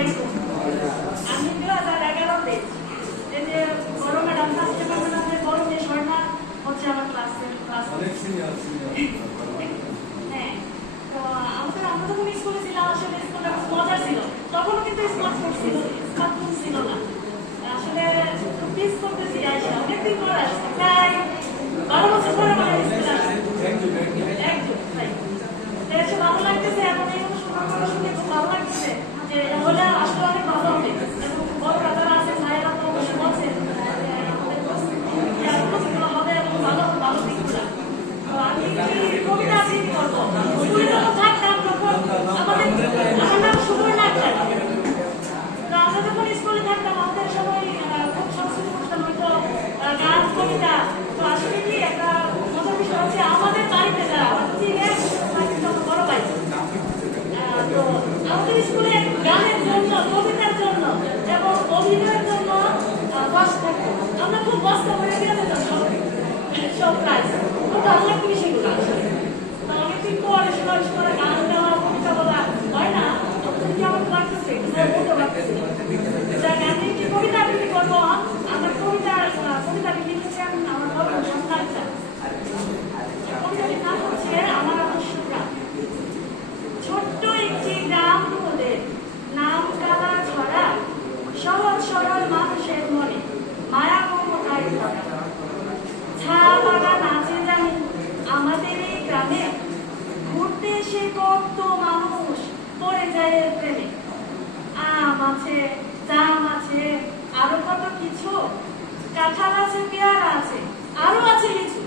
আলাইকুম। আমি 2011-তে এই যে বড় ম্যাডাম ফার্স্ট ডিপার্টমেন্টের বড় যে স্বর্ণা হচ্ছে আমার ক্লাসের হ্যাঁ। তো আমরা যখন স্কুলে ছিলাম আসলে স্কুলটা খুব মজা ছিল। তখনও কিন্তু স্মার্টফোন ছিল না। আসলে মিস করতেছি আয়সা, অনেকদিন পর আসছি, প্রায় 12 বছর পরে আমার স্কুলে আসছি। এসে ভালো লাগতেছে, এখন এই মতো শোনা শুনে খুব ভালো লাগতেছে যে হলে আসলে অনেক ভালো হবে। এবং বড় দাদারা আছে, ভাইয়েরা তো অবশ্যই বলছেন হবে এবং ভালো ভালো দিকগুলা। তো আমি কবিতা আবৃত্তি করবো। স্কুলে যখন থাকতাম তখন আমার নাম সুবর্ণ আক্তার। তো আমরা যখন স্কুলে থাকতাম আমাদের সবাই খুব সংস্কৃতি অনুষ্ঠান হয়তো গান কবিতা। তো আসলে কি একটা মজার বিষয় হচ্ছে আমাদের বাড়িতে যারা বড় ভাই তো আমাদের স্কুলে গানের জন্য, কবিতার জন্য এবং অভিনয়ের জন্য বাস থাকতো। আমরা খুব বস্তা করে দিয়ে যেতাম সব প্রাইজ। খুব ভালো লাগতো সেগুলো আসলে। তো অনেকদিন পরে সবাই গান গাওয়া, কবিতা বলা হয় না, তখন কি আমার লাগতেছে বলতে পারতেছি। যাকে আমি একটি কবিতা আবৃত্তি করবো। আমার কবিতাটি লিখেছেন আমার বড় সন্তান। কবিতাটির নাম হচ্ছে আমার আদর্শ গ্রাম। ছোট্ট একটি গ্রাম তোদের, নাম কালা ছড়া, সহজ সরল মানুষের মনে মায়া মমতায় ভরা। ছা বাগান আছে জানি আমাদের এই গ্রামে, ঘুরতে এসে কত মানুষ পড়ে যায় এর প্রেমে। আম আছে, জাম আছে, আরো কত কিছু, কাঁঠাল আছে, পেয়ারা আছে, আরো আছে লিচু।